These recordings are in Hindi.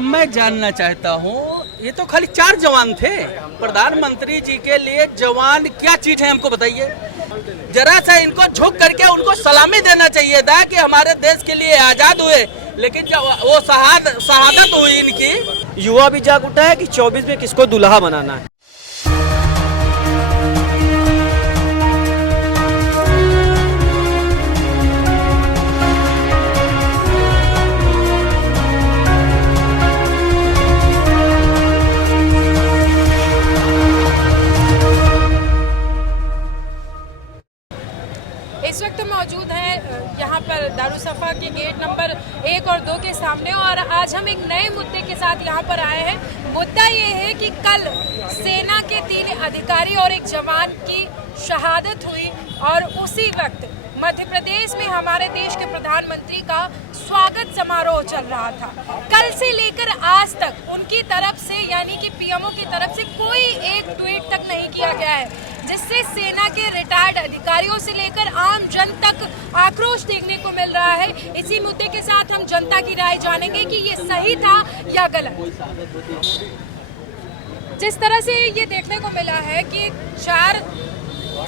मैं जानना चाहता हूँ, ये तो खाली 4 जवान थे। प्रधानमंत्री जी के लिए जवान क्या चीज है हमको बताइए। जरा सा इनको झुक करके उनको सलामी देना चाहिए था कि हमारे देश के लिए आजाद हुए, लेकिन जब वो शहादत हुई इनकी। युवा भी जाग उठा है कि 24 में किसको दुल्हा बनाना है। इस वक्त मौजूद है यहाँ पर दारुसफा के गेट नंबर 1 और 2 के सामने, और आज हम एक नए मुद्दे के साथ यहाँ पर आए हैं। मुद्दा ये है कि कल सेना के 3 अधिकारी और एक जवान की शहादत हुई, और उसी वक्त मध्य प्रदेश में हमारे देश के प्रधानमंत्री का स्वागत समारोह चल रहा था। कल से लेकर आज तक उनकी तरफ से यानी कि पीएमओ की तरफ से कोई एक ट्वीट तक नहीं किया गया है, जिससे सेना के रिटायर्ड अधिकारियों से लेकर आम जन तक आक्रोश देखने को मिल रहा है। इसी मुद्दे के साथ हम जनता की राय जानेंगे कि ये सही था या गलत। जिस तरह से ये देखने को मिला है कि 4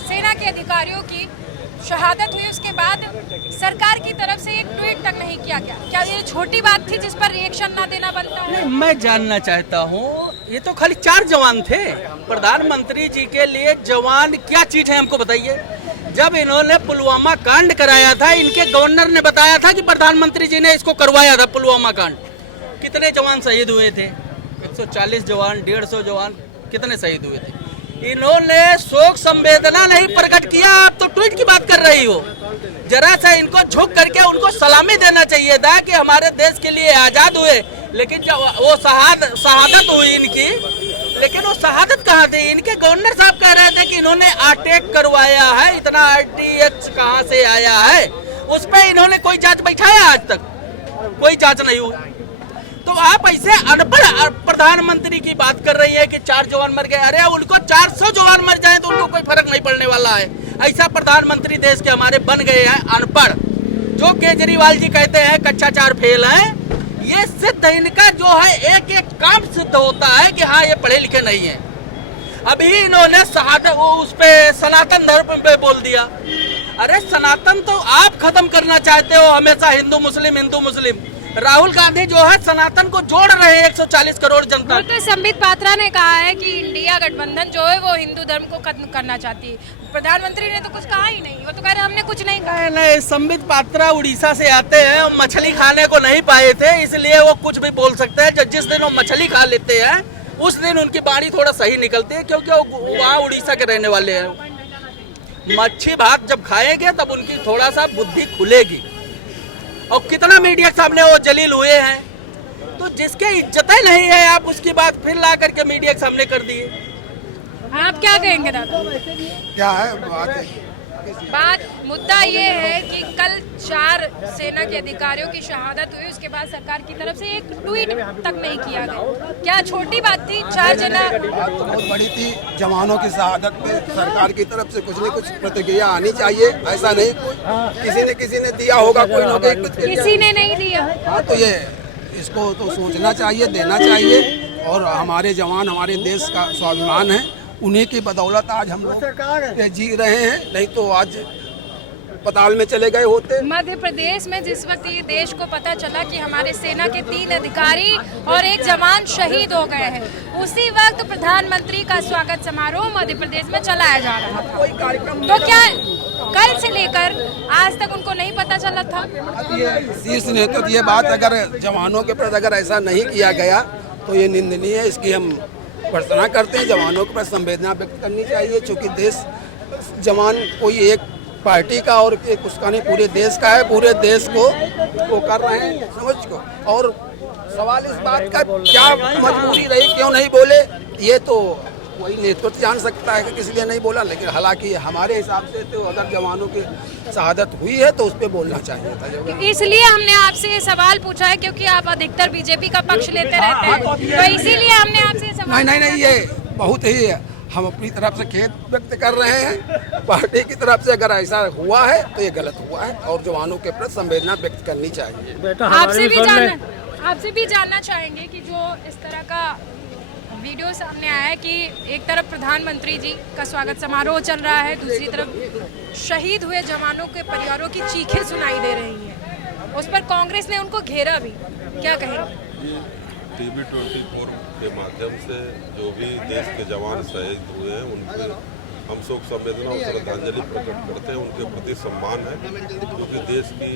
सेना के अधिकारियों की शहादत हुई, उसके बाद सरकार की तरफ से एक ट्वीट तक नहीं किया गया। क्या ये छोटी बात थी जिस पर रिएक्शन ना देना बनता है? मैं जानना चाहता हूँ, ये तो खाली 4 जवान थे। प्रधानमंत्री जी के लिए जवान क्या चीज है हमको बताइए। जब इन्होंने पुलवामा कांड कराया था, इनके गवर्नर ने बताया था कि प्रधानमंत्री जी ने इसको करवाया था पुलवामा कांड। कितने जवान शहीद हुए थे? 140 जवान, 150 जवान, कितने शहीद हुए थे? इन्होंने शोक संवेदना नहीं प्रकट किया। आप तो ट्वीट की बात कर रही हो। जरा सा इनको झुक करके उनको सलामी देना चाहिए था कि हमारे देश के लिए आजाद हुए, लेकिन जब वो शहादत हुई इनकी, लेकिन वो शहादत कहाँ थी? इनके गवर्नर साहब कह रहे थे कि इन्होंने अटैक करवाया है। इतना RTX कहाँ से आया है? उस पर इन्होंने कोई जांच बैठाया? आज तक कोई जांच नहीं हुई। तो आप ऐसे अनपढ़ प्रधानमंत्री की बात कर रही है कि 4 जवान मर गए। अरे उनको 400 जवान मर जाए तो उनको कोई फर्क नहीं पड़ने वाला है। ऐसा प्रधानमंत्री देश के हमारे बन गए हैं अनपढ़। जो केजरीवाल जी कहते हैं कक्षा 4 फेल है, ये सिद्ध इनका जो है एक एक काम सिद्ध होता है कि हाँ ये पढ़े लिखे नहीं है। अभी इन्होंने शहादत उस पे सनातन धर्म पे बोल दिया। अरे सनातन तो आप खत्म करना चाहते हो हमेशा, हिंदू मुस्लिम। राहुल गांधी जो है सनातन को जोड़ रहे हैं 140 करोड़ जनता। तो संबित पात्रा ने कहा है कि इंडिया गठबंधन जो है वो हिंदू धर्म को खत्म करना चाहती है। प्रधानमंत्री ने तो कुछ कहा ही नहीं, वो तो कह रहे हमने कुछ नहीं कहा। नहीं, संबित पात्रा उड़ीसा से आते हैं, मछली खाने को नहीं पाए थे, इसलिए वो कुछ भी बोल सकते हैं। जिस दिन वो मछली खा लेते हैं उस दिन उनकी वाणी थोड़ा सही निकलती है, क्योंकि वो वहाँ उड़ीसा के रहने वाले हैं। मच्छी भात जब खाएंगे तब उनकी थोड़ा सा बुद्धि खुलेगी। और कितना मीडिया के सामने वो जलील हुए हैं, तो जिसके इज्जत ही नहीं है आप उसकी बात फिर ला करके मीडिया के सामने कर दिए। आप क्या कहेंगे दादा? क्या है बात? मुद्दा ये है कि कल 4 सेना के अधिकारियों की शहादत हुई, उसके बाद सरकार की तरफ से एक ट्वीट तक नहीं किया गया। क्या छोटी बात थी? 4 जना बात तो बहुत बड़ी थी। जवानों की शहादत पे सरकार की तरफ से कुछ न कुछ प्रतिक्रिया आनी चाहिए। ऐसा नहीं किसी ने दिया होगा, कोई ना कोई किसी ने नहीं दिया। हाँ, तो ये इसको तो सोचना चाहिए, देना चाहिए। और हमारे जवान हमारे देश का स्वाभिमान है, उन्हीं की बदौलत आज हम लोग जी रहे हैं, नहीं तो आज अस्पताल में चले गए होते। मध्य प्रदेश में जिस वक्त ये देश को पता चला कि हमारे सेना के 3 अधिकारी और एक जवान शहीद हो गए हैं, उसी वक्त प्रधानमंत्री का स्वागत समारोह मध्य प्रदेश में चलाया जा रहा था। तो क्या कल से लेकर आज तक उनको नहीं पता चला था? शीर्ष नेतृत्व ये बात अगर जवानों के प्रति अगर ऐसा नहीं किया गया तो ये निंदनीय है। इसकी हम भर्त्सना करते हैं। जवानों के प्रति संवेदना व्यक्त करनी चाहिए, क्योंकि देश जवान कोई एक पार्टी का और एक उसका नहीं, पूरे देश का है। पूरे देश को वो कर रहे हैं, समझ को। और सवाल इस बात का क्या मजबूरी रही, क्यों नहीं बोले, ये तो वही नेतृत्व जान सकता है कि किस लिए नहीं बोला। लेकिन हालांकि हमारे हिसाब से तो अगर जवानों की शहादत हुई है तो उस पर बोलना चाहिए था। इसलिए हमने आपसे ये सवाल पूछा है क्योंकि आप अधिकतर बीजेपी का पक्ष लेते रहते हैं, तो इसीलिए हमने आपसे ये सवाल। नहीं, ये बहुत ही हम अपनी तरफ से खेद व्यक्त कर रहे हैं। पार्टी की तरफ से अगर ऐसा हुआ है तो ये गलत हुआ है और जवानों के प्रति संवेदना व्यक्त करनी चाहिए। आपसे भी जानना आपसे भी जानना चाहेंगे कि जो इस तरह का वीडियो सामने आया है कि एक तरफ प्रधानमंत्री जी का स्वागत समारोह चल रहा है, दूसरी तरफ शहीद हुए जवानों के परिवारों की चीखें सुनाई दे रही हैं, उस पर कांग्रेस ने उनको घेरा भी, क्या कहेंगे? TV24 के माध्यम से जो भी देश के जवान शहीद हुए हैं उन पर हम शोक संवेदना और श्रद्धांजलि प्रकट करते हैं, उनके प्रति सम्मान है क्योंकि देश की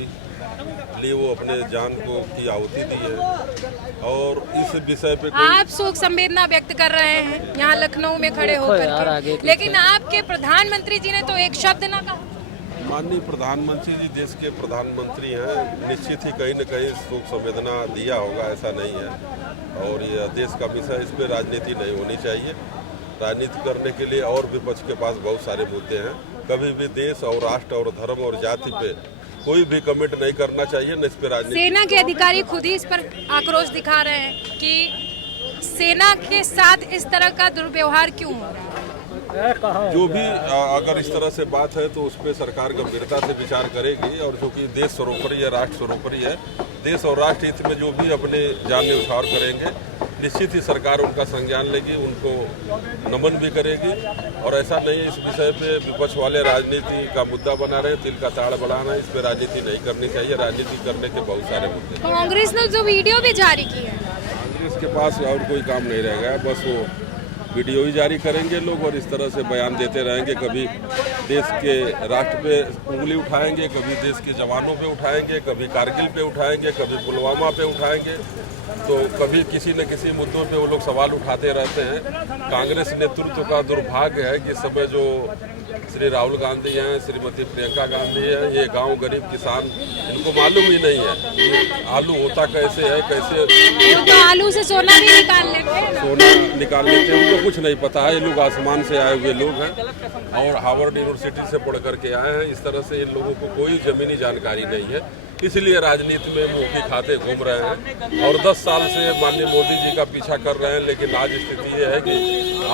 लिए वो अपने जान को की आहुति दी है। और इस विषय पे आप शोक संवेदना व्यक्त कर रहे हैं यहाँ लखनऊ में खड़े होकर के, लेकिन आपके प्रधानमंत्री जी ने तो एक शब्द ना कहा। माननीय प्रधानमंत्री जी देश के प्रधानमंत्री हैं, निश्चित ही कहीं न कहीं शोक संवेदना दिया होगा, ऐसा नहीं है। और ये देश का विषय, इस पर राजनीति नहीं होनी चाहिए। राजनीति करने के लिए और विपक्ष के पास बहुत सारे मुद्दे हैं। कभी भी देश और राष्ट्र और धर्म और जाति पे कोई भी कमेंट नहीं करना चाहिए, न इस पे राजनीति। सेना के अधिकारी खुद ही इस पर आक्रोश दिखा रहे हैं कि सेना के साथ इस तरह का दुर्व्यवहार क्यों हो रहा है। जो भी अगर इस तरह से बात है तो उस पर सरकार गंभीरता से विचार करेगी। और जो कि देश सर्वोपरि है, राष्ट्र सर्वोपरि है, देश और राष्ट्र हित में जो भी अपने जान न्यौछावर करेंगे निश्चित ही सरकार उनका संज्ञान लेगी, उनको नमन भी करेगी। और ऐसा नहीं है इस विषय पे विपक्ष वाले राजनीति का मुद्दा बना रहे हैं, तिल का ताड़ बढ़ाना है, इस पे राजनीति नहीं करनी चाहिए। राजनीति करने के बहुत सारे मुद्दे। कांग्रेस ने जो वीडियो भी जारी की है, कांग्रेस के पास और कोई काम नहीं रह गया, बस वो वीडियो ही जारी करेंगे लोग और इस तरह से बयान देते रहेंगे। कभी देश के राष्ट्र पे उंगली उठाएंगे, कभी देश के जवानों पे उठाएंगे, कभी कारगिल पे उठाएंगे, कभी पुलवामा पे उठाएंगे, तो कभी किसी न किसी मुद्दों पे वो लोग सवाल उठाते रहते हैं। कांग्रेस नेतृत्व का दुर्भाग्य है कि इस समय जो श्री राहुल गांधी हैं, श्रीमती प्रियंका गांधी हैं, ये गांव गरीब किसान, इनको मालूम ही नहीं है कि आलू होता कैसे है, कैसे तो आलू से सोना भी निकाल लेते हैं, सोना निकाल लेते हैं, उनको कुछ नहीं पता है। ये लोग आसमान से आए हुए लोग हैं और हार्वर्ड यूनिवर्सिटी से पढ़ करके आए हैं। इस तरह से इन लोगों को कोई जमीनी जानकारी नहीं है, इसलिए राजनीति में मुंह की खाते घूम रहे हैं और 10 साल से माननीय मोदी जी का पीछा कर रहे हैं। लेकिन आज स्थिति ये है कि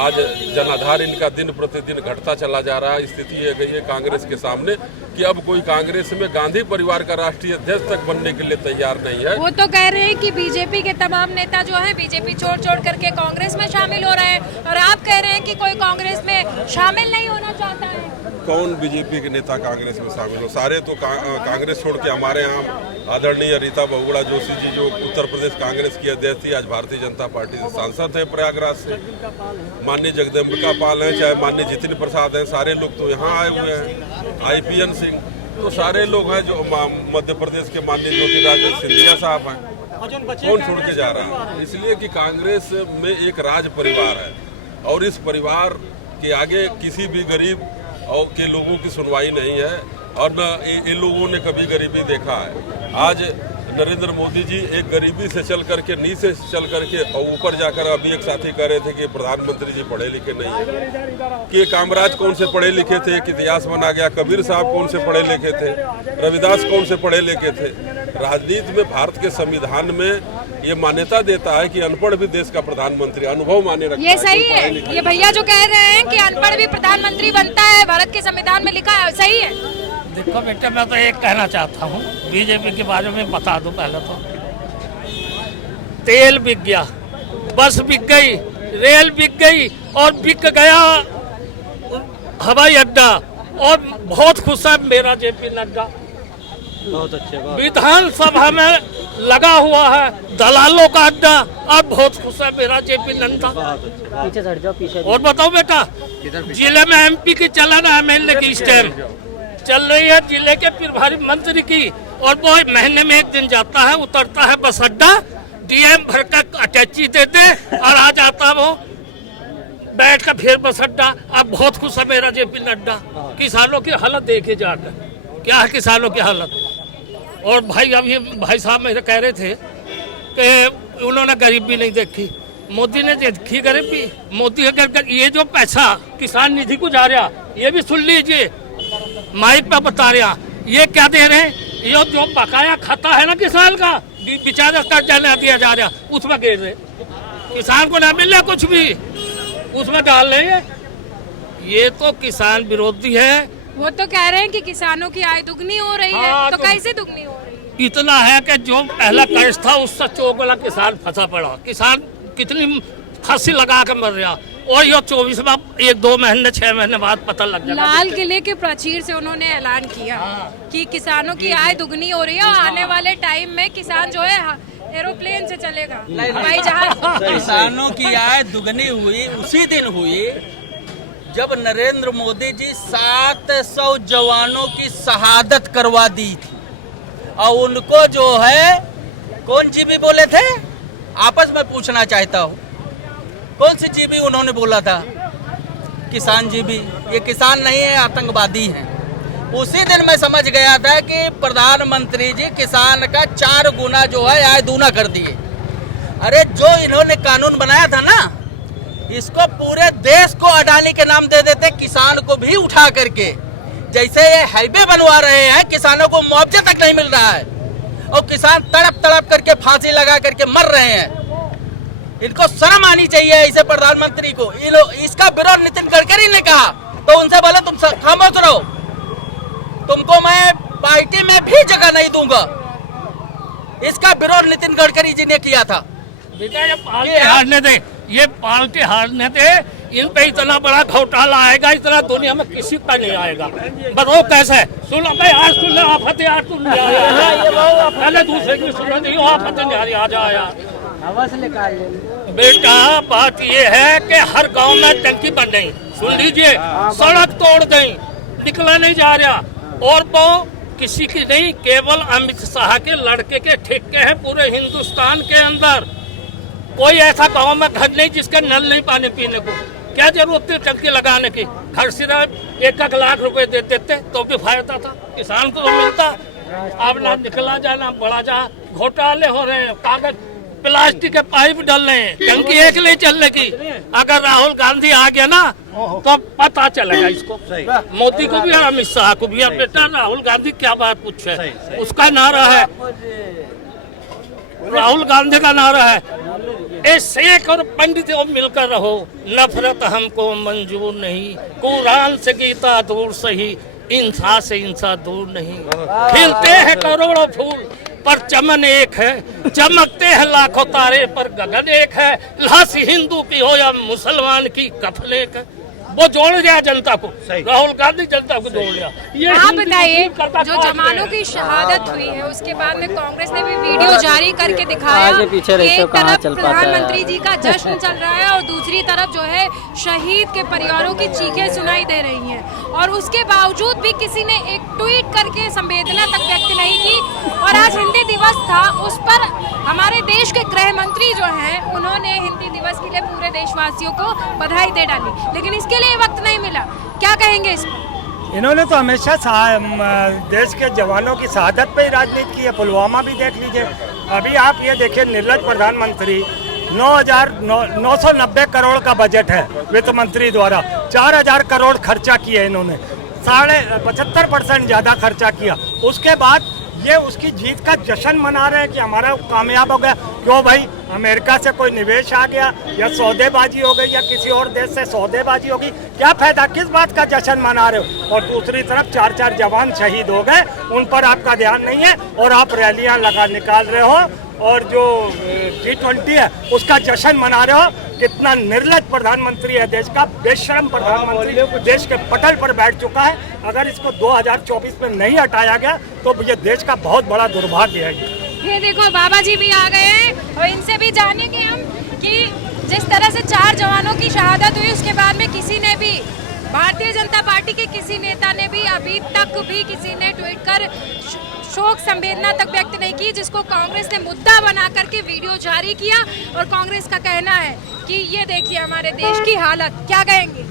आज जनाधार इनका दिन प्रतिदिन घटता चला जा रहा है। स्थिति ये गई है कांग्रेस के सामने कि अब कोई कांग्रेस में गांधी परिवार का राष्ट्रीय अध्यक्ष तक बनने के लिए तैयार नहीं है। वो तो कह रहे हैं कि बीजेपी के तमाम नेता जो है बीजेपी छोड़ करके कांग्रेस में शामिल हो रहे हैं, और आप कह रहे हैं कि कोई कांग्रेस में शामिल नहीं होना चाहता है। कौन बीजेपी के नेता कांग्रेस में शामिल हो? सारे तो कांग्रेस छोड़ के हमारे यहाँ आदरणीय रीता बहुगुणा जोशी जी जो उत्तर प्रदेश कांग्रेस की अध्यक्ष थी, आज भारतीय जनता पार्टी से सांसद है प्रयागराज से। माननीय जगदम्बिका पाल हैं, चाहे माननीय जितिन प्रसाद हैं, सारे लोग तो यहाँ आए हुए हैं। IPN सिंह, तो सारे लोग हैं जो मध्य प्रदेश के माननीय ज्योतिरादित्य सिंधिया साहब हैं। कौन छोड़ के जा रहा है? इसलिए कि कांग्रेस में एक राज परिवार है और इस परिवार के आगे किसी भी गरीब और के लोगों की सुनवाई नहीं है और न इन लोगों ने कभी गरीबी देखा है। आज नरेंद्र मोदी जी एक गरीबी से चल करके, नीचे से चल करके और ऊपर जाकर, अभी एक साथी कह रहे थे कि प्रधानमंत्री जी पढ़े लिखे नहीं है, कि कामराज कौन से पढ़े लिखे थे, एक इतिहास बना गया। कबीर साहब कौन से पढ़े लिखे थे, रविदास कौन से पढ़े लिखे थे। राजनीति में भारत के संविधान में ये मान्यता देता है कि अनपढ़ भी देश का प्रधानमंत्री अनुभव माने रखता है। ये सही है, ये भैया जो कह रहे हैं कि अनपढ़ भी प्रधानमंत्री बनता है, भारत के संविधान में लिखा है, सही है। देखो बेटा, मैं तो एक कहना चाहता हूँ, बीजेपी के बारे में बता दूं। पहले तो तेल बिक गया, बस बिक गई, रेल बिक गई और बिक गया हवाई अड्डा, और बहुत खुश है मेरा JP नड्डा। बहुत अच्छे विधानसभा में लगा हुआ है दलालों का अड्डा, अब बहुत खुश है मेरा JP नड्डा। पीछे हट जाओ, पीछे। और बताओ बेटा, जिले में MP की चलन है, MLA की इस टाइम चल रही है, जिले के प्रभारी मंत्री की, और वो महीने में एक दिन जाता है, उतरता है बस अड्डा, DM भर का अटैची देते और आ जाता वो बैठ कर फिर बस अड्डा। अब बहुत खुश है मेरा JP नड्डा। किसानों की हालत देखे जाकर, क्या है किसानों की हालत। और भाई अब ये भाई साहब मेरे कह रहे थे कि उन्होंने गरीबी नहीं देखी, मोदी ने देखी गरीबी। मोदी अगर ये जो पैसा किसान निधि को जा रहा, ये भी सुन लीजिए, माइक पे बता रहा, ये क्या दे रहे हैं, ये जो बकाया खाता है ना किसान का, बेचारा कर्जा न दिया जा रहा, उसमें गिर रहे, किसान को ना मिल रहा कुछ भी, उसमें डाल रहे हैं। ये तो किसान विरोधी है। वो तो कह रहे हैं कि किसानों की आय दुगनी हो रही है, तो कैसे दुगनी हो रही है? इतना है कि जो पहला केस था उससे चौगुना किसान फंसा पड़ा, किसान कितनी फांसी लगा के मर रहा, और ये 24वां 1-2 महीने 6 महीने बाद पता लग जाएगा। लाल किले के प्राचीर से उन्होंने ऐलान किया कि किसानों की आय दुगनी हो रही है और आने वाले टाइम में किसान जो है एरोप्लेन से चलेगा, हवाई जहाज। किसानों की आय दुगनी हुई उसी दिन हुई जब नरेंद्र मोदी जी 700 जवानों की शहादत करवा दी थी, और उनको जो है कौन जीबी बोले थे, आपस में पूछना चाहता हूँ कौन सी जीबी उन्होंने बोला था, किसान जीबी। ये किसान नहीं है, आतंकवादी हैं। उसी दिन मैं समझ गया था कि प्रधानमंत्री जी किसान का 4 गुना जो है आय दूना कर दिए। अरे जो इन्होंने कानून बनाया था ना, इसको पूरे देश को अडानी के नाम दे देते, किसान को भी उठा करके। जैसे ये हाईवे बनवा रहे हैं, किसानों को मुआवजा तक नहीं मिल रहा है और किसान तड़प तड़प करके फांसी लगा करके मर रहे हैं। इनको शर्म आनी चाहिए ऐसे प्रधानमंत्री को। इसका विरोध नितिन गडकरी ने कहा तो उनसे बोले तुम खामोश रहो, तुमको मैं पार्टी में भी जगह नहीं दूंगा। इसका विरोध नितिन गडकरी जी ने किया था। ये पार्टी हारने दे, ये पार्टी हारने दे, इन पे इतना बड़ा घोटाला आएगा, इतना दुनिया में किसी का नहीं आएगा। बताओ कैसे? सुन भाई, आज सुन ले आफत, यार तुम पहले दूसरे की सुन रही हो, आफत नहीं आ जा यार। बेटा बात ये है कि हर गांव में टंकी बन गई, सुन लीजिए, सड़क तोड़ गई, निकला नहीं जा रहा, और वो किसी की नहीं, केवल अमित शाह के लड़के के ठेके हैं पूरे हिंदुस्तान के अंदर। कोई ऐसा गांव में घर नहीं जिसके नल नहीं पानी पीने को। क्या जरूरत थी टंकी लगाने की? घर सिर्फ 1 लाख रुपए दे देते तो भी फायदा था, किसान को मिलता। अब ना निकला जाना बड़ा जा, घोटाले हो रहे हैं, कागज प्लास्टिक के पाइप डाल रहे हैं, टंकी एक नहीं चलने की। अगर राहुल गांधी आ गया ना तो पता चलेगा इसको, मोदी को भी और अमित शाह को भी। बेटा राहुल गांधी क्या बात पूछे, उसका नारा है, राहुल गांधी का नारा है, ए शेख और पंडित मिलकर रहो, नफरत हमको मंजूर नहीं, कुरान से गीता दूर सही, इंसा से इंसा दूर नहीं। खिलते हैं करोड़ों फूल पर चमन एक है, चमकते हैं लाखों तारे पर गगन एक है। लाश हिंदू की हो या मुसलमान की, कफन एक है। वो जोड़ दिया जनता को, राहुल गांधी जनता को जोड़ दिया। ये आप बताइए, जो जवानों की शहादत हुई है उसके बाद में कांग्रेस ने भी वीडियो जारी करके दिखाया कि एक तरफ प्रधानमंत्री जी का जश्न चल रहा है और दूसरी तरफ जो है शहीद के परिवारों की चीखें सुनाई दे रही हैं, और उसके बावजूद भी किसी ने एक ट्वीट करके संवेदना तक व्यक्त नहीं की। और आज हिंदी दिवस था, उस पर हमारे देश के गृह मंत्री जो हैं उन्होंने हिंदी दिवस के लिए पूरे देशवासियों को बधाई दे डाली, लेकिन इसके लिए वक्त नहीं मिला। क्या कहेंगे इसको? इन्होंने तो हमेशा देश के जवानों की शहादत पे ही राजनीति की है। पुलवामा भी देख लीजिए। अभी आप ये देखिए, निर्लज प्रधानमंत्री, 9,990 करोड़ का बजट है वित्त मंत्री द्वारा, 4,000 करोड़ खर्चा किए इन्होंने, 75% ज़्यादा खर्चा किया। उसके बाद ये उसकी जीत का जश्न मना रहे हैं कि हमारा कामयाब हो गया। क्यों भाई? अमेरिका से कोई निवेश आ गया या सौदेबाजी हो गई या किसी और देश से सौदेबाजी होगी, क्या फायदा? किस बात का जश्न मना रहे हो? और दूसरी तरफ 4 जवान शहीद हो गए, उन पर आपका ध्यान नहीं है और आप रैलियां निकाल रहे हो और जो G20 है उसका जश्न मना रहे हो। कितना निर्लज प्रधानमंत्री है देश का, बेशर्म प्रधानमंत्री देश के पटल पर बैठ चुका है। अगर इसको 2024 में नहीं हटाया गया तो ये देश का बहुत बड़ा दुर्भाग्य है। ये देखो बाबा जी भी आ गए हैं और इनसे भी जानेंगे हम कि जिस तरह से 4 जवानों की शहादत हुई उसके बाद में किसी ने भी, भारतीय जनता पार्टी के किसी नेता ने भी अभी तक भी किसी ने ट्वीट कर शोक संवेदना तक व्यक्त नहीं की, जिसको कांग्रेस ने मुद्दा बना करके वीडियो जारी किया। और कांग्रेस का कहना है कि ये देखिए हमारे देश की हालत। क्या कहेंगे?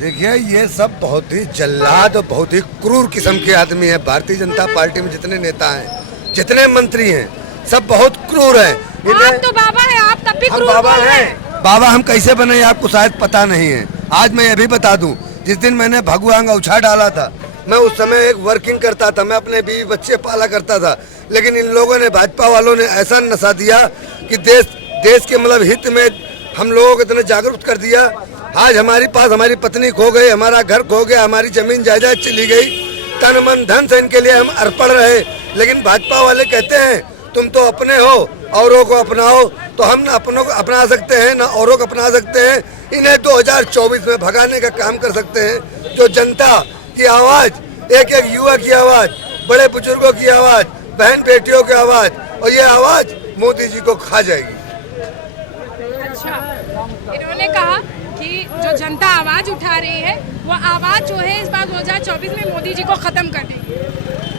देखिए, ये सब बहुत ही जल्लाद और बहुत ही क्रूर किस्म के आदमी है। भारतीय जनता पार्टी में जितने नेता हैं, जितने मंत्री हैं, सब बहुत क्रूर हैं। आप तो बाबा है, आप तब भी क्रूर बाबा हैं। बाबा हम कैसे बने आपको शायद पता नहीं है। आज मैं ये भी बता दूं, जिस दिन मैंने भगवा अंगूठा डाला था, मैं उस समय एक वर्किंग करता था, मैं अपने बीवी बच्चे पाला करता था, लेकिन इन लोगों ने, भाजपा वालों ने ऐसा नशा दिया कि देश के मतलब हित में हम लोगों को इतना जागरूक कर दिया। आज हमारे पास हमारी पत्नी खो गई, हमारा घर खो गया, हमारी जमीन जायदाद चली गई, तन मन धन से इनके लिए हम अर्पण रहे, लेकिन भाजपा वाले कहते हैं तुम तो अपने हो, औरों को अपनाओ। तो हम ना अपनों को अपना सकते हैं ना औरों को अपना सकते हैं। इन्हें 2024 में भगाने का काम कर सकते हैं। जो जनता की आवाज़, एक एक युवा की आवाज़, बड़े बुजुर्गों की आवाज़, बहन बेटियों की आवाज़, और ये आवाज़ मोदी जी को खा जाएगी। अच्छा, इन्होंने कहा कि जो जनता आवाज़ उठा रही है वो आवाज़ जो है इस बार 2024 में मोदी जी को ख़त्म कर देगी।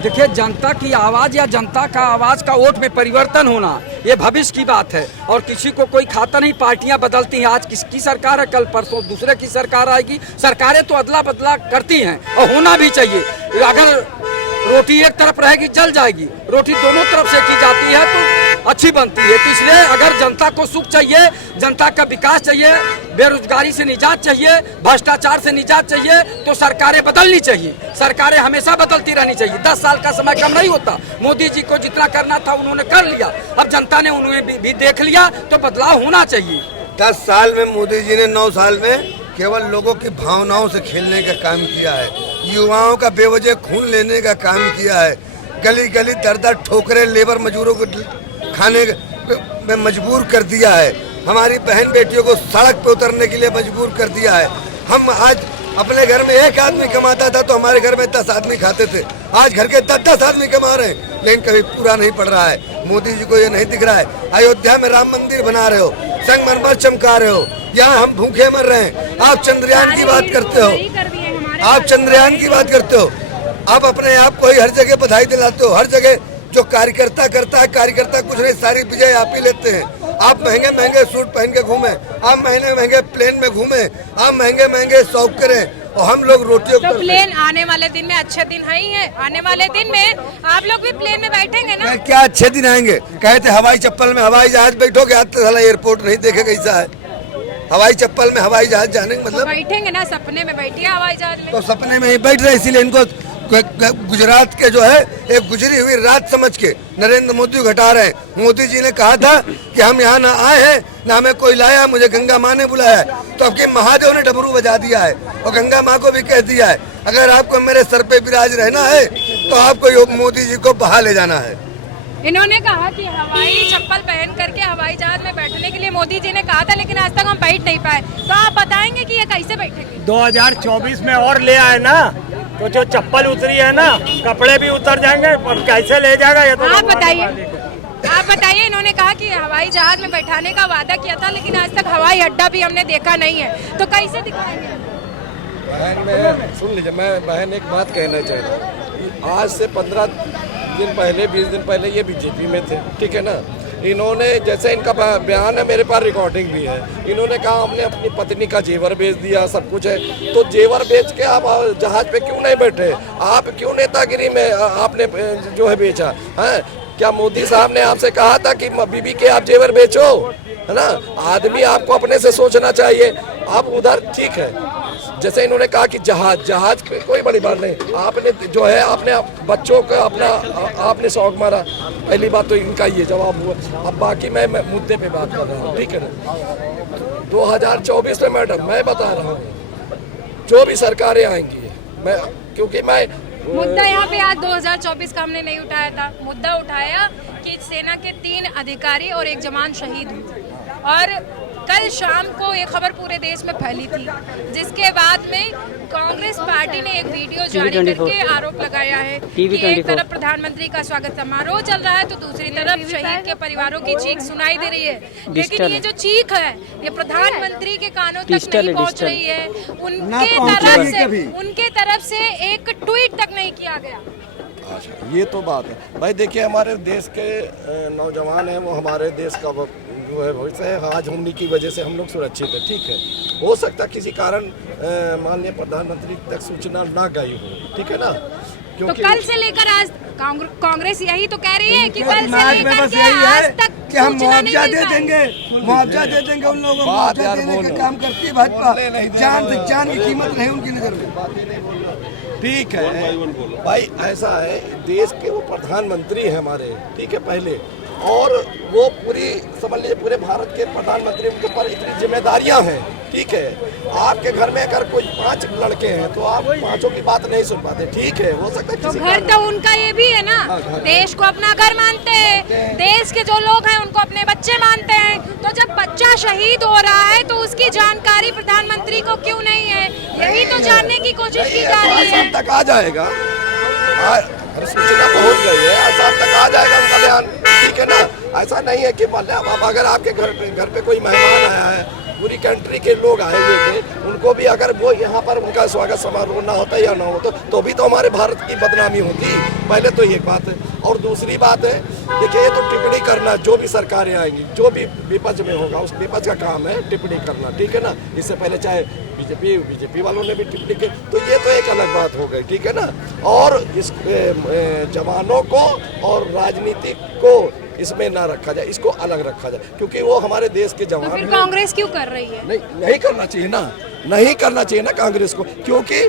देखिए, जनता की आवाज़ या जनता का आवाज़ का वोट में परिवर्तन होना ये भविष्य की बात है और किसी को कोई खाता नहीं। पार्टियां बदलती हैं, आज किसकी सरकार है, कल परसों दूसरे की सरकार आएगी। सरकारें तो अदला बदला करती हैं और होना भी चाहिए। अगर रोटी एक तरफ रहेगी जल जाएगी, रोटी दोनों तरफ से की जाती है तो अच्छी बनती है। तो इसलिए अगर जनता को सुख चाहिए, जनता का विकास चाहिए, बेरोजगारी से निजात चाहिए, भ्रष्टाचार से निजात चाहिए, तो सरकारें बदलनी चाहिए। सरकारें हमेशा बदलती रहनी चाहिए। 10 साल का समय कम नहीं होता। मोदी जी को जितना करना था उन्होंने कर लिया, अब जनता ने उन्हें भी देख लिया, तो बदलाव होना चाहिए। 10 साल में मोदी जी ने 9 साल में केवल लोगों की भावनाओं से खेलने का काम किया है, युवाओं का बेवजह खून लेने का काम किया है, गली गली दर दर ठोकरे लेबर मजदूरों को खाने में मजबूर कर दिया है, हमारी बहन बेटियों को सड़क पे उतरने के लिए मजबूर कर दिया है। हम आज अपने घर में एक आदमी कमाता था तो हमारे घर में 10 आदमी खाते थे, आज घर के 10-10 आदमी कमा रहे हैं, लेकिन कभी पूरा नहीं पड़ रहा है। मोदी जी को ये नहीं दिख रहा है। अयोध्या में राम मंदिर बना रहे हो, संगमरमर चमका रहे हो, यहाँ हम भूखे मर रहे हैं। आप चंद्रयान की बात करते हो, आप चंद्रयान की बात करते हो, आप अपने आप को ही हर जगह बधाई दिलाते हो। हर जगह जो कार्यकर्ता करता है, कार्यकर्ता कुछ नहीं, सारी विजय आप ही लेते हैं। आप महंगे महंगे सूट पहन के घूमें, आप महंगे महंगे प्लेन में घूमें, आप महंगे महंगे शौक करें और हम लोग रोटियों तो प्लेन आने वाले दिन में अच्छे दिन है ही है। आने वाले दिन में आप लोग भी प्लेन में बैठेंगे ना? क्या अच्छे दिन आएंगे? कहते हवाई चप्पल में हवाई जहाज बैठोगे, आज तो साला एयरपोर्ट नहीं देखे कैसा है। हवाई चप्पल में हवाई जहाज जाने का मतलब बैठेंगे ना, सपने में बैठिए हवाई जहाज में। तो सपने में ही बैठ रहे, इसीलिए इनको गुजरात के जो है एक गुजरी हुई रात समझ के नरेंद्र मोदी घटा रहे हैं। मोदी जी ने कहा था कि हम यहाँ ना आए हैं ना हमें कोई लाया, मुझे गंगा माँ ने बुलाया है, तो अब कि महादेव ने डमरू बजा दिया है और गंगा माँ को भी कह दिया है अगर आपको मेरे सर पे विराज रहना है तो आपको मोदी जी को बहा ले जाना है। इन्होंने कहा कि हवाई चप्पल पहन करके हवाई जहाज में बैठने के लिए मोदी जी ने कहा था, लेकिन आज तक हम बैठ नहीं पाए। तो आप बताएंगे कि ये कैसे बैठेंगे? 2024 में और ले आए ना, तो जो चप्पल उतरी है ना, कपड़े भी उतर जाएंगे, पर कैसे ले जाएगा ये तो आप बताइए। इन्होंने कहा कि हवाई जहाज में बैठाने का वादा किया था, लेकिन आज तक हवाई अड्डा भी हमने देखा नहीं है, तो कैसे दिखाएंगे? बहन सुन लीजिए, मैं बहन एक बात कहना चाहता हूँ। आज से 15 दिन पहले 20 दिन पहले ये बीजेपी में थे, ठीक है ना। इन्होंने जैसे इनका बयान है, मेरे पास रिकॉर्डिंग भी है, इन्होंने कहा हमने अपनी पत्नी का जेवर बेच दिया, सब कुछ है। तो जेवर बेच के आप जहाज पे क्यों नहीं बैठे? आप क्यों नेतागिरी में आपने जो है बेचा है? क्या मोदी साहब ने आपसे कहा था कि बीबी के आप जेवर बेचो, है ना? आदमी आपको अपने से सोचना चाहिए। अब उधर ठीक है, जैसे इन्होंने कहा कि जहाज कोई बड़ी बात नहीं, आपने जो है आपने बच्चों का अपना आपने शौक मारा। पहली बात तो इनका ये जवाब हुआ। अब बाकी मैं मुद्दे पे बात कर रहा हूँ, ठीक है ना। 2024 में मैडम मैं बता रहा हूँ, जो भी सरकारें आएंगी, मैं क्योंकि मैं मुद्दा यहाँ पे आज 2024 का हमने नहीं उठाया था। मुद्दा उठाया कि सेना के 3 अधिकारी और 1 जवान शहीद हुए, और कल शाम को ये खबर पूरे देश में फैली थी, जिसके बाद में कांग्रेस पार्टी ने एक वीडियो जारी करके आरोप लगाया है कि एक तरफ प्रधानमंत्री का स्वागत समारोह चल रहा है तो दूसरी तरफ शहीद के परिवारों की चीख सुनाई दे रही है। लेकिन ये जो चीख है ये प्रधानमंत्री के कानों तक नहीं पहुंच रही है। उनके तरफ से एक ट्वीट तक नहीं किया गया। ये तो बात है भाई। देखिए, हमारे देश के नौजवान हैं, वो हमारे देश का जो है भविष्य है। आज उन्हीं की वजह से हम लोग सुरक्षित हैं, ठीक है। हो सकता किसी कारण माननीय प्रधानमंत्री तक सूचना ना गई हो, ठीक है ना। तो कल से लेकर आज कांग्रेस यही तो कह रही है कि कल से लेकर के आज तक कि हम मुआवजा दे देंगे उन लोगों को। मुआवजा देने का काम करती है भाजपा। जान की कीमत नहीं उनकी नजर में। ठीक है भाई, ऐसा है, देश के वो प्रधानमंत्री है हमारे, ठीक है, पहले, और वो पूरी समझ लीजिए पूरे भारत के प्रधानमंत्री, उनके ऊपर इतनी जिम्मेदारियां हैं, ठीक है। आपके घर में अगर कोई 5 लड़के हैं तो आप 5 की बात नहीं सुन पाते, ठीक है, हो सकता है तो किसी घर तो उनका ये भी है ना, देश को अपना घर मानते हैं, देश के जो लोग हैं उनको अपने बच्चे मानते हैं। तो जब बच्चा शहीद हो रहा है तो उसकी जानकारी प्रधानमंत्री को क्यों नहीं है, यही तो जानने की कोशिश की जा रही है। तक आ जाएगा, सूचना पहुंच गई है, आसाम तक आ जाएगा उनका बयान, ठीक है ना। ऐसा नहीं है कि अब अगर आपके घर पे कोई मेहमान आया है, पूरी कंट्री के लोग आए हुए थे, उनको भी अगर वो यहाँ पर उनका स्वागत समारोह ना होता या ना होता तो भी तो हमारे भारत की बदनामी होती। पहले तो ये बात है। और दूसरी बात है, देखिए, ये तो टिप्पणी करना, जो भी सरकारें आएंगी, जो भी विपक्ष में होगा, उस विपक्ष का काम है टिप्पणी करना, ठीक है ना। इससे पहले चाहे बीजेपी वालों ने भी टिप्पणी की, तो ये तो एक अलग बात हो गई, ठीक है ना। और इस जवानों को और राजनीति को इसमें ना रखा जाए, इसको अलग रखा जाए, क्योंकि वो हमारे देश के जवान हैं। कांग्रेस क्यों कर रही है? नहीं करना चाहिए ना, नहीं करना चाहिए ना कांग्रेस को, क्योंकि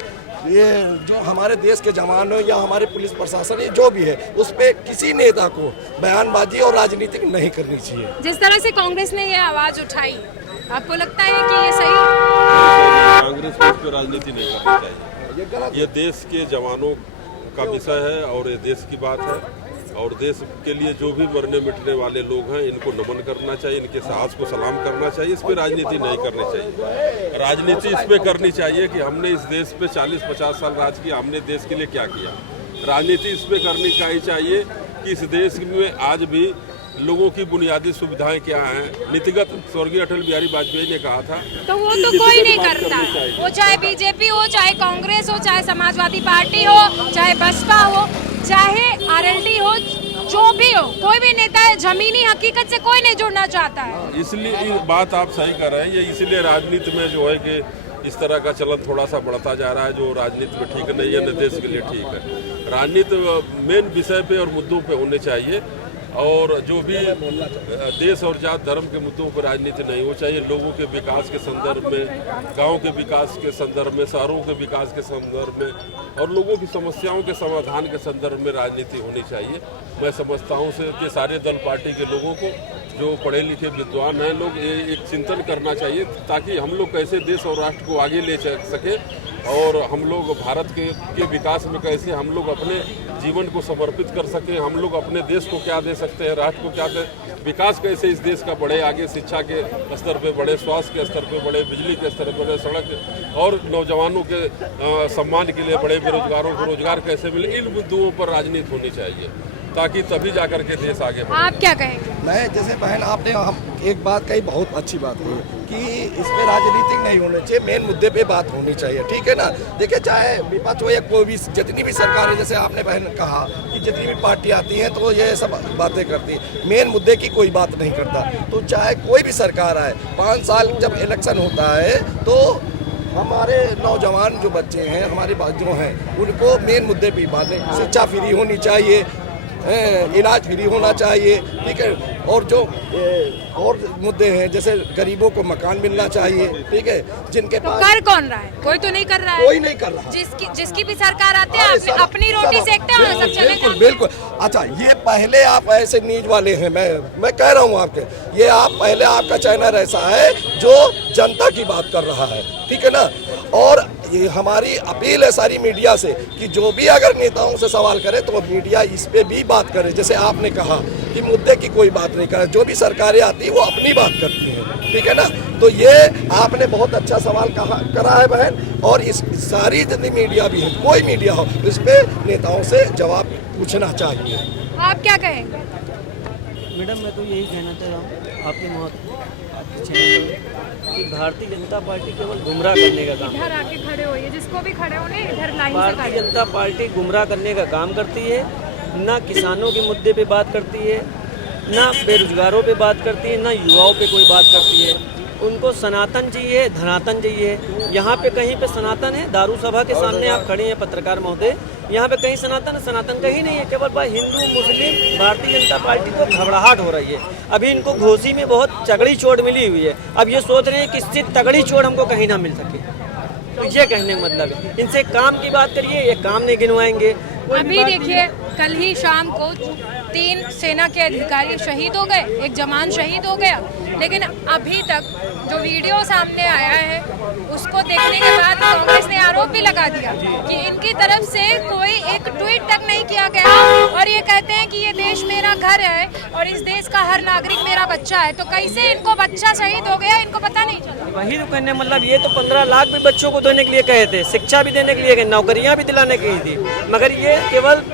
ये जो हमारे देश के जवान हो या हमारे पुलिस प्रशासन है, जो भी है, उस पे किसी नेता को बयानबाजी और राजनीति नहीं करनी चाहिए। जिस तरह से कांग्रेस ने ये आवाज उठाई, आपको लगता है कि ये सही? कांग्रेस को इस पर राजनीति नहीं करनी चाहिए। ये देश के जवानों का विषय है और ये देश की बात है, और देश के लिए जो भी मरने मिटने वाले लोग हैं, इनको नमन करना चाहिए, इनके साहस को सलाम करना चाहिए। इस पे राजनीति नहीं करनी चाहिए। राजनीति इस पे करनी चाहिए कि हमने इस देश पे 40-50 साल राज किया, हमने देश के लिए क्या किया। राजनीति इस पे करनी चाहिए कि इस देश में आज भी लोगों की बुनियादी सुविधाएं क्या हैं। नीतिगत स्वर्गीय अटल बिहारी वाजपेयी ने कहा था, तो वो तो कोई नहीं करता, वो चाहे बीजेपी हो, चाहे कांग्रेस हो, चाहे समाजवादी पार्टी हो, चाहे बसपा हो, चाहे आरएलडी हो, जो भी हो, कोई भी नेता है, जमीनी हकीकत से कोई नहीं जुड़ना चाहता है। इसलिए ये बात आप सही कर रहे हैं। ये इसीलिए राजनीति में जो है कि इस तरह का चलन थोड़ा सा बढ़ता जा रहा है, जो राजनीति में ठीक नहीं है, न देश के लिए ठीक है। राजनीति मेन विषय पे और मुद्दों पे होने चाहिए, और जो भी देश और जात धर्म के मुद्दों पर राजनीति नहीं हो चाहिए। लोगों के विकास के संदर्भ में, गांव के विकास के संदर्भ में, शहरों के विकास के संदर्भ में और लोगों की समस्याओं के समाधान के संदर्भ में राजनीति होनी चाहिए। मैं समझता हूं कि सारे दल पार्टी के लोगों को, जो पढ़े लिखे विद्वान हैं लोग, एक चिंतन करना चाहिए ताकि हम लोग कैसे देश और राष्ट्र को आगे ले सके, और हम लोग भारत के विकास में कैसे हम लोग अपने जीवन को समर्पित कर सकें। हम लोग अपने देश को क्या दे सकते हैं, राष्ट्र को क्या दे, विकास कैसे इस देश का बढ़े, आगे शिक्षा के स्तर पे बढ़े, स्वास्थ्य के स्तर पे बढ़े, बिजली के स्तर पे बढ़े, सड़क और नौजवानों के सम्मान के लिए बढ़े, बेरोजगारों को रोजगार कैसे मिले। इन मुद्दों पर राजनीति होनी चाहिए ताकि तभी जाकर के देश आगे बढ़े। आप क्या कहेंगे? मैं जैसे बहन आपने एक बात कही, बहुत अच्छी बात कही कि इस पे राजनीतिक नहीं होना चाहिए, मेन मुद्दे पे बात होनी चाहिए, ठीक है ना। देखिए, चाहे विपक्ष हो या कोई भी, जितनी भी सरकार है, जैसे आपने बहन कहा कि जितनी भी पार्टी आती हैं तो ये सब बातें करती है, मेन मुद्दे की कोई बात नहीं करता। तो चाहे कोई भी सरकार आए, 5 साल जब इलेक्शन होता है तो हमारे नौजवान जो बच्चे हैं, हमारे जो हैं, उनको मेन मुद्दे पे बात नहीं, शिक्षा फ्री होनी चाहिए, इलाज फ्री होना चाहिए, ठीक है। और जो और मुद्दे हैं, जैसे गरीबों को मकान मिलना चाहिए, ठीक है। जिनके तो पास कर कौन रहा है? कोई तो नहीं कर रहा है। कोई नहीं कर रहा। जिसकी भी सरकार आती है अपनी रोटी सेकते हैं, सब चले बिल्कुल बिल्कुल। अच्छा, ये पहले आप ऐसे न्यूज वाले हैं, मैं कह रहा हूँ आपके, ये आप पहले आपका चैनल ऐसा है जो जनता की बात कर रहा है, ठीक है ना। और ये हमारी अपील है सारी मीडिया से कि जो भी अगर नेताओं से सवाल करे तो मीडिया इस पे भी बात करे। जैसे आपने कहा कि मुद्दे की कोई बात नहीं करे, जो भी सरकारें आती है वो अपनी बात करती हैं, ठीक है ना। तो ये आपने बहुत अच्छा सवाल करा है बहन, और इस सारी जितनी मीडिया भी है, कोई मीडिया हो, इस पे नेताओं से जवाब पूछना चाहिए। आप क्या कहेंगे? मैडम, मैं तो यही कहना चाह रहा हूँ आपके चैनल कि भारतीय जनता पार्टी केवल गुमराह करने का काम, इधर आके खड़े होइए, जिसको भी खड़े होने इधर लाइन से भारतीय जनता पार्टी गुमराह करने का काम करती है। ना किसानों के मुद्दे पे बात करती है, ना बेरोजगारों पे बात करती है, ना युवाओं पे कोई बात करती है। उनको सनातन चाहिए, धनातन चाहिए। यहाँ पे कहीं पे सनातन है? दारू सभा के सामने आप खड़े हैं पत्रकार महोदय, यहाँ पे कहीं सनातन कहीं नहीं है। केवल हिंदू मुस्लिम भारतीय जनता पार्टी को घबराहट हो रही है। अभी इनको घोसी में बहुत तगड़ी चोट मिली हुई है, अब ये सोच रहे हैं कि इससे तगड़ी चोट हमको कहीं ना मिल सके। तो ये कहने का मतलब है, इनसे काम की बात करिए, ये काम नहीं गिनवाएंगे। अभी देखिए, कल ही शाम को 3 सेना के अधिकारी शहीद हो गए, एक जवान शहीद हो गया, लेकिन अभी तक जो वीडियो सामने आया है उसको देखने के बाद कांग्रेस ने आरोप भी लगा दिया कि इनकी तरफ से कोई एक ट्वीट तक नहीं किया गया और ये कहते हैं कि ये देश मेरा घर है और इस देश का हर नागरिक मेरा बच्चा है। तो कैसे इनको बच्चा शहीद हो गया इनको पता नहीं चला। वही तो कहने मतलब ये तो 15 लाख भी बच्चों को देने के लिए कहे थे, शिक्षा भी देने के लिए कहे, नौकरियां भी दिलाने की थी, मगर ये केवल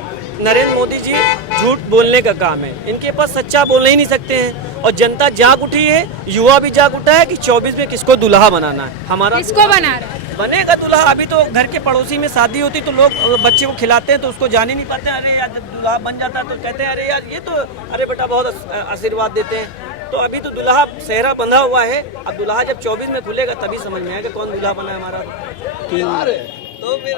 नरेंद्र मोदी जी झूठ बोलने का काम है। इनके पास सच्चा बोल ही नहीं सकते हैं और जनता जाग उठी है, युवा भी जाग उठा है कि 24 में किसको दुल्हा बनाना है। हमारा किसको बना रहा है? बनेगा दुल्हा। अभी तो घर के पड़ोसी में शादी होती तो लोग बच्चे को खिलाते हैं तो उसको जान ही नहीं पाते। अरे यार जब दुल्हा बन जाता है तो कहते हैं अरे यार ये तो अरे बेटा बहुत आशीर्वाद देते हैं। तो अभी तो दुल्हा सेहरा बंधा हुआ है, अब दुल्हा जब 24 में खुलेगा तभी समझ में आएगा कौन दुल्हा बना है हमारा।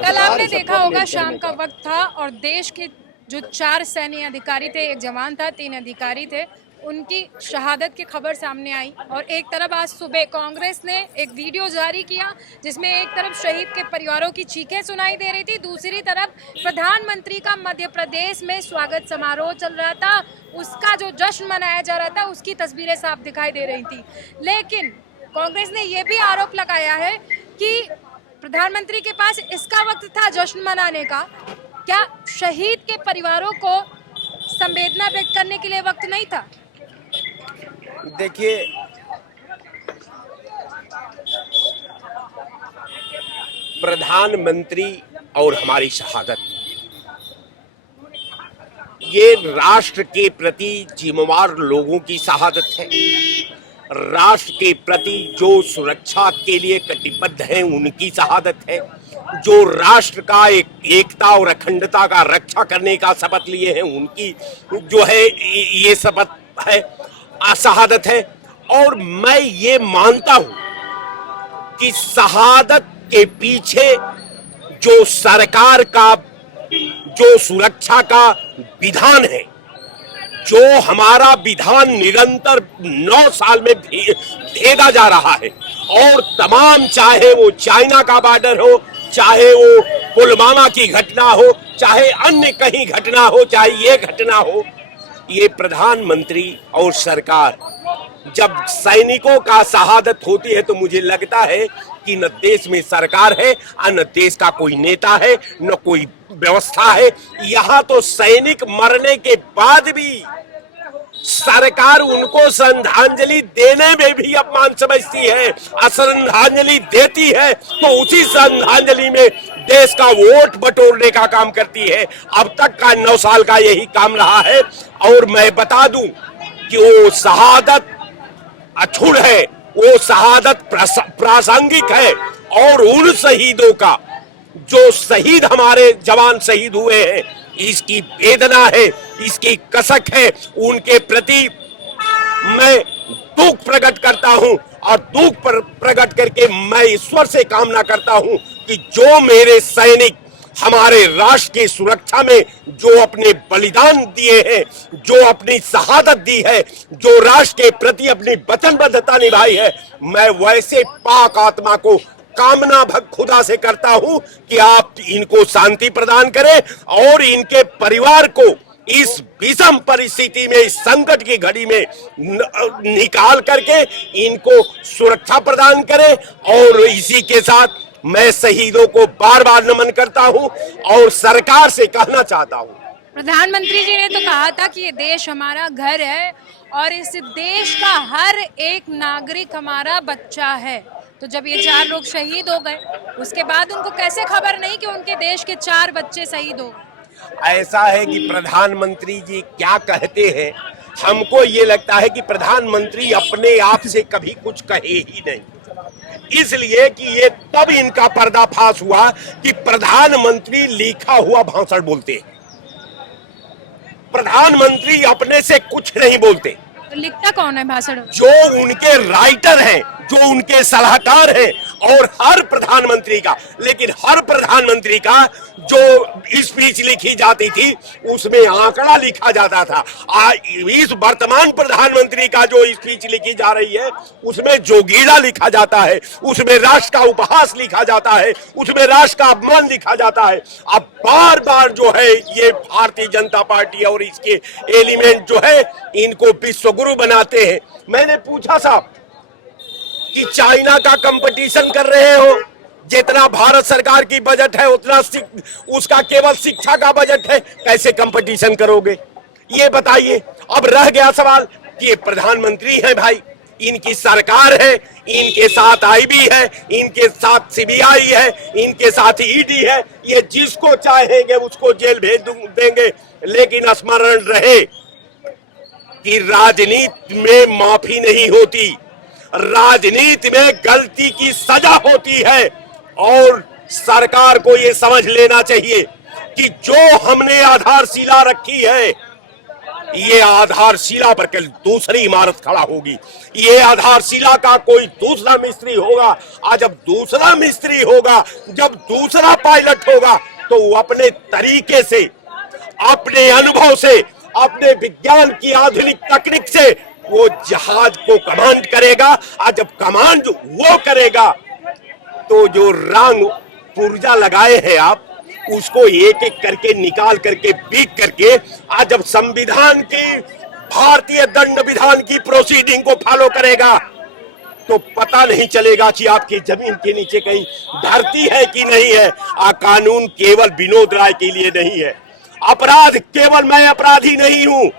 कल आपने देखा होगा शाम का वक्त था और देश के जो 4 सैन्य अधिकारी थे, एक जवान था, 3 अधिकारी थे, उनकी शहादत की खबर सामने आई। और एक तरफ आज सुबह कांग्रेस ने एक वीडियो जारी किया जिसमें एक तरफ शहीद के परिवारों की चीखें सुनाई दे रही थी, दूसरी तरफ प्रधानमंत्री का मध्य प्रदेश में स्वागत समारोह चल रहा था, उसका जो जश्न मनाया जा रहा था उसकी तस्वीरें साफ दिखाई दे रही थी। लेकिन कांग्रेस ने यह भी आरोप लगाया है कि प्रधानमंत्री के पास इसका वक्त था जश्न मनाने का, क्या शहीद के परिवारों को संवेदना व्यक्त करने के लिए वक्त नहीं था? देखिए, प्रधानमंत्री और हमारी शहादत ये राष्ट्र के प्रति जिम्मेवार लोगों की शहादत है। राष्ट्र के प्रति जो सुरक्षा के लिए कटिबद्ध हैं उनकी शहादत है। जो राष्ट्र का एकता और अखंडता का रक्षा करने का शपथ लिए हैं उनकी जो है ये शपथ है, शहादत है। और मैं ये मानता हूं कि शहादत के पीछे जो सरकार का जो सुरक्षा का विधान है, जो हमारा विधान निरंतर 9 साल में भेदा जा रहा है और तमाम, चाहे वो चाइना का बॉर्डर हो, चाहे वो पुलवामा की घटना हो, चाहे अन्य कहीं घटना हो, चाहे ये घटना हो, ये प्रधानमंत्री और सरकार जब सैनिकों का शहादत होती है तो मुझे लगता है कि न देश में सरकार है, न देश का कोई नेता है, न कोई व्यवस्था है। यहाँ तो सैनिक मरने के बाद भी सरकार उनको श्रद्धांजलि देने में भी अपमान समझती है, श्रद्धांजलि देती है तो उसी श्रद्धांजलि में देश का वोट बटोरने का काम करती है। अब तक का 9 साल का यही काम रहा है। और मैं बता दूं कि वो शहादत अछूट है, वो शहादत प्रासंगिक है। और उन शहीदों का जो शहीद हमारे जवान शहीद हुए हैं, इसकी वेदना है, इसकी कसक है, उनके प्रति मैं दुख प्रकट करता हूं। और दुख प्रकट करके मैं ईश्वर से कामना करता हूं कि जो मेरे सैनिक हमारे राष्ट्र की सुरक्षा में जो अपने बलिदान दिए हैं, जो अपनी शहादत दी है, जो राष्ट्र के प्रति अपनी वचनबद्धता निभाई है, मैं वैसे पाक आत्मा को कामना भग खुदा से करता हूं कि आप इनको शांति प्रदान करें और इनके परिवार को इस विषम परिस्थिति में, इस संकट की घड़ी में निकाल करके इनको सुरक्षा प्रदान करें। और इसी के साथ मैं शहीदों को बार बार नमन करता हूं और सरकार से कहना चाहता हूं। प्रधानमंत्री जी ने तो कहा था कि ये देश हमारा घर है और इस देश का हर एक नागरिक हमारा बच्चा है। तो जब ये 4 लोग शहीद हो गए उसके बाद उनको कैसे खबर नहीं कि उनके देश के 4 बच्चे शहीद हो गए? ऐसा है कि प्रधानमंत्री जी क्या कहते हैं, हमको ये लगता है कि प्रधानमंत्री अपने आप से कभी कुछ कहे ही नहीं, इसलिए कि ये तब इनका पर्दाफाश हुआ कि प्रधानमंत्री लिखा हुआ भाषण बोलते हैं। प्रधानमंत्री अपने से कुछ नहीं बोलते। तो लिखता कौन है भाषण? जो उनके राइटर हैं, जो उनके सलाहकार हैं, और हर प्रधानमंत्री का, लेकिन हर प्रधानमंत्री का जो स्पीच लिखी जाती थी उसमें आंकड़ा लिखा जाता था। इस वर्तमान प्रधानमंत्री का जो स्पीच लिखी जा रही है उसमें जोगीड़ा लिखा जाता है, उसमें राष्ट्र का उपहास लिखा जाता है, उसमें राष्ट्र का अपमान लिखा जाता है। अब बार बार जो है ये भारतीय जनता पार्टी और इसके एलिमेंट जो है इनको विश्वगुरु बनाते हैं। मैंने पूछा साहब कि चाइना का कंपटीशन कर रहे हो, जितना भारत सरकार की बजट है उतना उसका केवल शिक्षा का बजट है, कैसे कंपटीशन करोगे ये बताइए। अब रह गया सवाल कि ये प्रधानमंत्री हैं भाई, इनकी सरकार है, इनके साथ आईबी है, इनके साथ सीबीआई है, इनके साथ ईडी है, ये जिसको चाहेंगे उसको जेल भेज देंगे। लेकिन स्मरण रहे कि राजनीति में माफी नहीं होती, राजनीति में गलती की सजा होती है। और सरकार को यह समझ लेना चाहिए कि जो हमने आधारशिला रखी है ये आधारशिला पर कल दूसरी इमारत खड़ा होगी, ये आधारशिला का कोई दूसरा मिस्त्री होगा। आज जब दूसरा मिस्त्री होगा, जब दूसरा पायलट होगा तो वो अपने तरीके से, अपने अनुभव से, अपने विज्ञान की आधुनिक तकनीक से वो जहाज को कमांड करेगा। आज जब कमांड वो करेगा तो जो रंग पुर्जा लगाए हैं आप उसको एक एक करके निकाल करके बीक करके आज जब संविधान की, भारतीय दंड विधान की प्रोसीडिंग को फॉलो करेगा तो पता नहीं चलेगा कि आपकी जमीन के नीचे कहीं धरती है कि नहीं है। कानून केवल विनोद राय के लिए नहीं है, अपराध केवल मैं अपराधी नहीं हूं,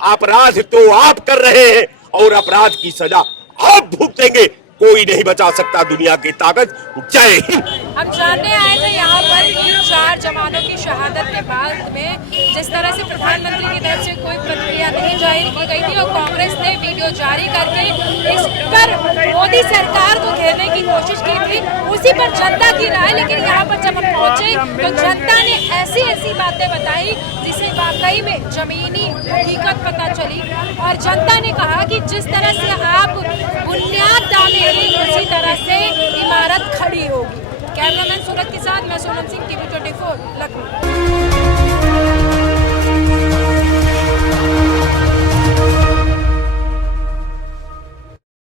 अपराध तो आप कर रहे हैं और अपराध की सजा आप भुगतेंगे। कोई नहीं बचा सकता दुनिया की ताकत। जय हिंद। हम जानने आए थे यहाँ पर कि 4 जवानों की शहादत के बाद में जिस तरह से प्रधानमंत्री की तरफ से कोई प्रतिक्रिया नहीं जारी की गई थी और कांग्रेस ने वीडियो जारी करके इस पर मोदी सरकार को घेरने की कोशिश की थी, उसी पर जनता की राय। लेकिन यहाँ पर जब हम पहुंचे तो जनता ने ऐसी ऐसी बातें बताई जिसे वाकई में जमीनी हकीकत पता चली। और जनता ने कहा कि जिस तरह से आप बुनियाद डालेंगे उसी तरह से इमारत खड़ी होगी। कैमरामैन सूरज के साथ मैं सोनम सिंह, TV 24 लखनऊ।